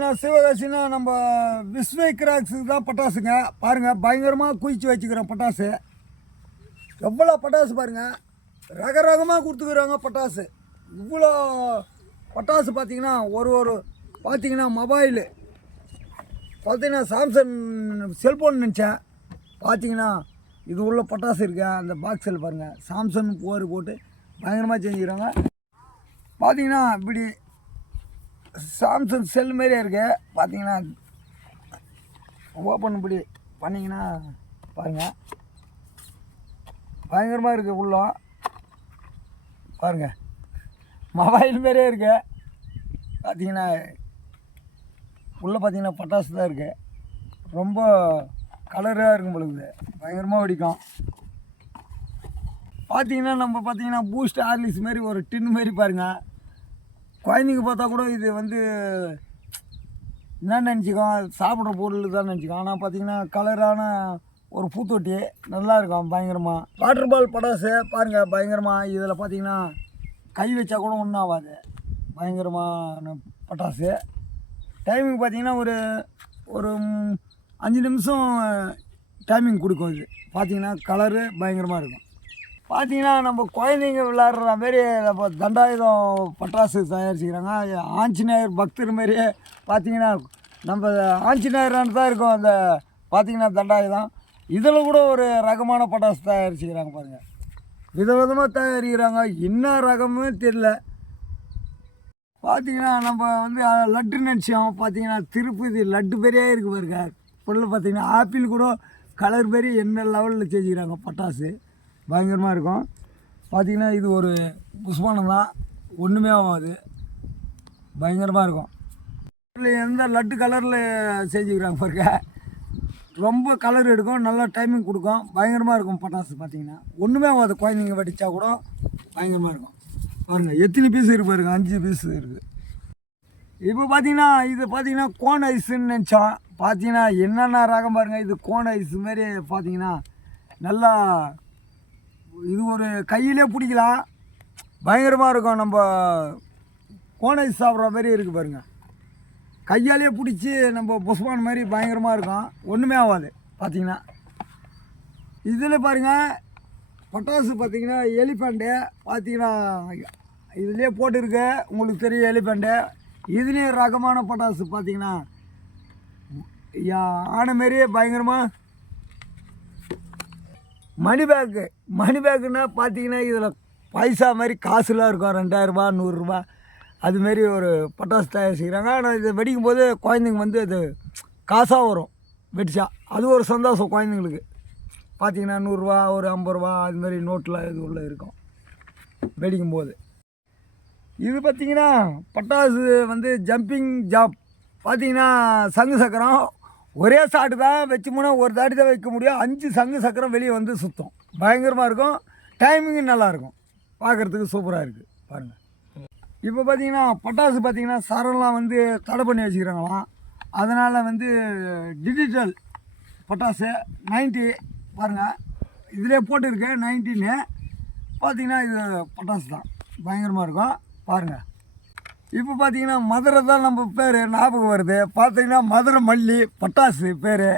பார்த்தீங்கன்னா சிவகாசினா நம்ம விஸ்வை கிராக்ஸுக்கு தான் பட்டாசுங்க. பாருங்கள் பயங்கரமாக குயிச்சு வச்சுக்கிறோம் பட்டாசு. எவ்வளோ பட்டாசு பாருங்கள் ரக ரகமாக கொடுத்துக்கிறாங்க பட்டாசு. இவ்வளோ பட்டாசு பார்த்தீங்கன்னா ஒரு ஒரு பார்த்தீங்கன்னா மொபைலு. பார்த்தீங்கன்னா சாம்சங் செல்ஃபோன் நினச்சேன். பார்த்தீங்கன்னா இது உள்ள பட்டாசு இருக்கு. அந்த பாக்ஸில் பாருங்கள் சாம்சங் போர் போட்டு பயங்கரமாக செஞ்சுக்கிறாங்க. பார்த்தீங்கன்னா இப்படி சாம்சங் செல் மாதிரியே இருக்கு. பார்த்தீங்கன்னா ஓப்பன் இப்படி பண்ணிங்கன்னா பாருங்கள் பயங்கரமாக இருக்குது உள்ளே. பாருங்கள் மொபைல் மாதிரியே இருக்கு. பார்த்தீங்கன்னா உள்ளே பார்த்தீங்கன்னா பட்டாசு தான் இருக்குது ரொம்ப கலராக இருக்கும் பொழுது பயங்கரமாக வெடிக்கும். பார்த்தீங்கன்னா நம்ம பார்த்தீங்கன்னா பூஸ்ட் ஹார்லிக்ஸ் மாதிரி ஒரு டின் மாதிரி பாருங்கள் குழந்தைங்க பார்த்தா கூட இது வந்து என்ன நினச்சிக்கோம் சாப்பிட்ற பொருள் தான் நினச்சிக்கோம் ஆனால் பார்த்தீங்கன்னா கலரான ஒரு பூத்தொட்டி நல்லா இருக்கும் பயங்கரமாக வாட்டர் பால் படாசு பாருங்கள் பயங்கரமாக இதில் பார்த்தீங்கன்னா கை வச்சா கூட ஒன்றும் ஆகாது. பயங்கரமான பட்டாசு டைமிங் பார்த்தீங்கன்னா ஒரு ஒரு அஞ்சு நிமிஷம் டைமிங் கொடுக்கும் இது. பார்த்தீங்கன்னா கலரு பயங்கரமாக இருக்கும். பார்த்தீங்கன்னா நம்ம குழந்தைங்க விளாட்ற மாரி நம்ம தண்டாயுதம் பட்டாசு தயாரிச்சுக்கிறாங்க. ஆஞ்சநேயர் பக்தர் மாதிரியே பார்த்தீங்கன்னா நம்ம ஆஞ்சநேயரான தான் இருக்கும் அந்த பார்த்தீங்கன்னா தண்டாயுதம். இதில் கூட ஒரு ரகமான பட்டாசு தயாரிச்சுக்கிறாங்க பாருங்கள் விதவிதமாக தயாரிக்கிறாங்க. என்ன ரகமே தெரில பார்த்தீங்கன்னா நம்ம வந்து லட்டு நினச்சோம். பார்த்தீங்கன்னா திருப்பதி லட்டு பெரியாக இருக்கு பாருங்க. பொருள் பார்த்தீங்கன்னா ஆப்பிள் கூட கலர் பெரிய என்ன லெவலில் செஞ்சுக்கிறாங்க பட்டாசு. பயங்கரமாக இருக்கும். பார்த்திங்கன்னா இது ஒரு புஷ்பானம் தான் ஒன்றுமே ஆகாது. பயங்கரமாக இருக்கும். எந்த லட்டு கலரில் செஞ்சுக்கிறாங்க பாருங்க. ரொம்ப கலர் எடுக்கும். நல்லா டைமிங் கொடுக்கும். பயங்கரமாக இருக்கும் பட்டாசு பார்த்தீங்கன்னா ஒன்றுமே ஆகாது. குழந்தைங்க வடித்தா கூட பயங்கரமாக இருக்கும். பாருங்கள் எத்தனை பீஸ் இருக்கு பாருங்க. அஞ்சு பீஸ் இருக்குது இப்போ பார்த்தீங்கன்னா இது பார்த்தீங்கன்னா கோன் ஐஸுன்னு நினச்சோம். பார்த்தீங்கன்னா என்னென்ன ரகம் பாருங்கள் இது கோன் ஐஸ் மாரி பார்த்தீங்கன்னா நல்லா இது ஒரு கையிலே பிடிக்கலாம். பயங்கரமாக இருக்கும். நம்ம கோனை சாப்பிட்ற மாதிரி இருக்குது பாருங்கள் கையாலே பிடிச்சி நம்ம புஷ்பான் மாதிரி பயங்கரமாக இருக்கும். ஒன்றுமே ஆகாது பார்த்தீங்கன்னா இதில் பாருங்கள் பட்டாசு பார்த்தீங்கன்னா எலிஃபண்ட்டு பார்த்திங்கன்னா இதுலேயே போட்டிருக்கு. உங்களுக்கு தெரியும் எலிஃபண்ட்டு இதுலேயே ரகமான பட்டாசு பார்த்தீங்கன்னா ஆன மாரியே பயங்கரமாக மணி பேக்கு மணி பேக்குன்னா பார்த்தீங்கன்னா இதில் பைசா மாதிரி காசுலாம் இருக்கும். ரெண்டாயிரரூபா நூறுரூபா. அதுமாரி ஒரு பட்டாசு தயாரிச்சுக்கிறாங்க ஆனால் இது வெடிக்கும் போது குழந்தைங்க வந்து அது காசாக வரும். வெடிச்சா. அது ஒரு சந்தோஷம் குழந்தைங்களுக்கு. பார்த்தீங்கன்னா நூறுரூவா ஒரு ஐம்பது ரூபா அதுமாரி நோட்டில் இது உள்ள இருக்கும். வெடிக்கும் போது. இது பார்த்தீங்கன்னா பட்டாசு வந்து ஜம்பிங் ஜாப் பார்த்தீங்கன்னா சங்கு சக்கரம் ஒரே சாட்டு தான் வச்சோம்னா ஒரு தாட்டி தான் வைக்க முடியும். அஞ்சு சங்கு சக்கரம் வெளியே வந்து சுத்தம். பயங்கரமாக இருக்கும். டைமிங்கும் நல்லாயிருக்கும் பார்க்குறதுக்கு சூப்பராக இருக்குது பாருங்கள் இப்போ பார்த்தீங்கன்னா பட்டாசு பார்த்தீங்கன்னா சரம்லாம் வந்து தடை பண்ணி வச்சுக்கிறாங்களாம். அதனால் வந்து டிஜிட்டல் பட்டாசு நைன்ட்டி பாருங்கள் இதிலே போட்டிருக்கு நைன்ட்டின்னு பார்த்தீங்கன்னா இது பட்டாசு தான். பயங்கரமாக இருக்கும். பாருங்கள் இப்போ பார்த்தீங்கன்னா மதுரை தான் நம்ம பேர் ஞாபகம் வருது. பார்த்தீங்கன்னா மதுரை மல்லி பட்டாசு பேர்.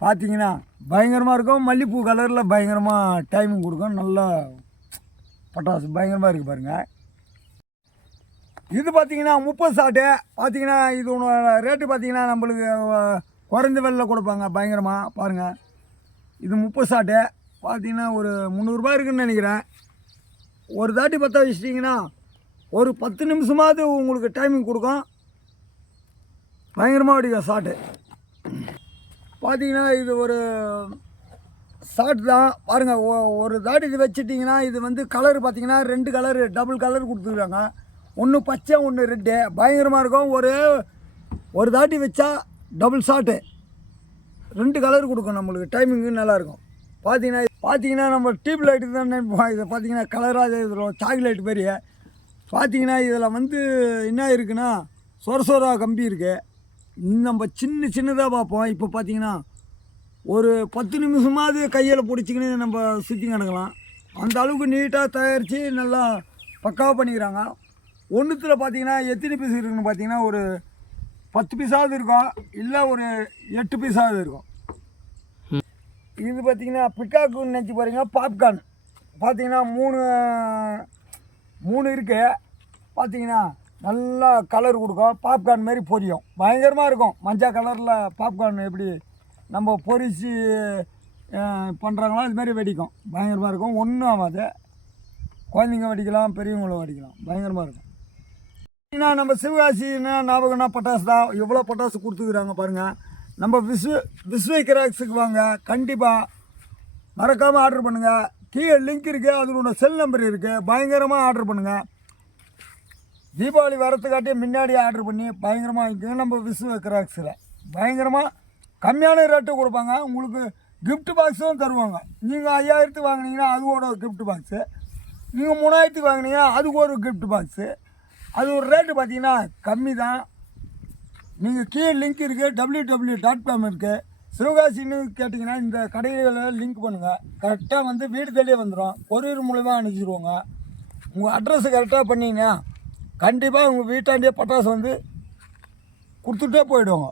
பார்த்தீங்கன்னா பயங்கரமாக இருக்கும். மல்லிப்பூ கலரில் பயங்கரமாக டைமிங் கொடுக்கும். நல்லா பட்டாசு பயங்கரமாக இருக்குது பாருங்கள் இது பார்த்தீங்கன்னா முப்பது சாட்டு. பார்த்தீங்கன்னா இது ஒன்று ரேட்டு பார்த்தீங்கன்னா நம்மளுக்கு குறைந்த குறைஞ்ச விலையில் கொடுப்பாங்க பயங்கரமாக பாருங்கள் இது முப்பது சாட்டு. பார்த்தீங்கன்னா ஒரு முந்நூறுரூபா இருக்குன்னு நினைக்கிறேன். ஒரு தாட்டி பற்ற வச்சிட்டிங்கன்னா ஒரு பத்து நிமிஷமாவது உங்களுக்கு டைமிங் கொடுக்கும். பயங்கரமாக அடிக்கும் ஷாட்டு பார்த்தீங்கன்னா இது ஒரு ஷாட் தான். பாருங்கள் ஒரு தாட்டி இது வச்சுட்டிங்கன்னா இது வந்து கலர் பார்த்தீங்கன்னா ரெண்டு கலர் டபுள் கலர் கொடுத்துருக்காங்க. ஒன்று பச்சை ஒன்று ரெட்டு பயங்கரமாக இருக்கும். ஒரு ஒரு தாட்டி வச்சா டபுள் ஷாட்டு ரெண்டு கலர் கொடுக்கும் நம்மளுக்கு. டைமிங்கு நல்லாயிருக்கும் பார்த்தீங்கன்னா பார்த்தீங்கன்னா நம்ம டியூப் லைட்டு தான் நினைப்போம். இதை பார்த்தீங்கன்னா கலராக இதில் சாக்லேட் பெரிய. பார்த்தீங்கன்னா இதில் வந்து என்ன இருக்குன்னா சொர சொரா கம்பி இருக்குது நம்ம சின்ன சின்னதாக பார்ப்போம். இப்போ பார்த்தீங்கன்னா ஒரு பத்து நிமிஷமாவது கையில் பிடிச்சிக்கின்னு நம்ம சுற்றி கிடக்கலாம் அந்த அளவுக்கு நீட்டாக தயாரித்து நல்லா பக்காவாக பண்ணிக்கிறாங்க. ஒன்றுத்தில் பார்த்தீங்கன்னா எத்தனை பீஸ் இருக்குன்னு பார்த்தீங்கன்னா ஒரு பத்து பீஸாவது இருக்கும். இல்லை ஒரு எட்டு பீஸாவது இருக்கும். இது பார்த்தீங்கன்னா பிக்காக்குன்னு நினச்சி பாருங்கள் பாப்கார்ன். பார்த்தீங்கன்னா மூணு மூணு இருக்கு. பார்த்தீங்கன்னா நல்லா கலர் கொடுக்கும். பாப்கார்ன் மாதிரி பொரியும். பயங்கரமாக இருக்கும். மஞ்சள் கலரில் பாப்கார்ன் எப்படி நம்ம பொரிச்சு பண்ணுறாங்களோ அது மாதிரி வெடிக்கும். பயங்கரமாக இருக்கும். ஒன்றும் ஆகாது. குழந்தைங்க வெடிக்கலாம் பெரியவங்களும் வெடிக்கலாம். பயங்கரமாக இருக்கும். ஏன்னா நம்ம சிவகாசின்னா ஞாபகம்னா பட்டாசு தான். எவ்வளோ பட்டாசு கொடுத்துக்கிறாங்க பாருங்கள் நம்ம விஸ்வ விஸ்வ கிராக்ஸுக்கு வாங்க. கண்டிப்பாக மறக்காமல் ஆர்டர் பண்ணுங்கள் கீழே லிங்க் இருக்குது அதனோட செல் நம்பர் இருக்குது பயங்கரமாக ஆர்டர் பண்ணுங்கள் தீபாவளி வரத்துக்காட்டியே முன்னாடி ஆர்டர் பண்ணி பயங்கரமாக வாங்கிக்கோங்க நம்ம விஸ்வ கிராக்ஸில் பயங்கரமாக கம்மியான ரேட்டு கொடுப்பாங்க. உங்களுக்கு கிஃப்ட் பாக்ஸும் தருவாங்க. நீங்கள் ஐயாயிரத்துக்கு வாங்குனீங்கன்னா அதுவோட கிஃப்ட் பாக்ஸு நீங்கள் மூணாயிரத்துக்கு வாங்கினீங்கன்னா அதுக்கு ஒரு கிஃப்ட் பாக்ஸு அது ஒரு ரேட்டு பார்த்தீங்கன்னா கம்மி தான் நீங்கள் கீழே லிங்க் இருக்குது டபிள்யூ டபிள்யூ டாட் காம் இருக்குது சிவகாசின்னு கேட்டிங்கன்னா இந்த கடைகளை லிங்க் பண்ணுங்கள் கரெக்டாக வந்து வீடு தேடியே வந்துடும் கொரியர் மூலமாக அனுப்பிச்சிடுவோங்க உங்கள் அட்ரஸ் கரெக்டாக பண்ணிங்கன்னா கண்டிப்பாக உங்கள் வீட்டாண்டியே பட்டாசு வந்து கொடுத்துட்டே போயிடுவோங்க.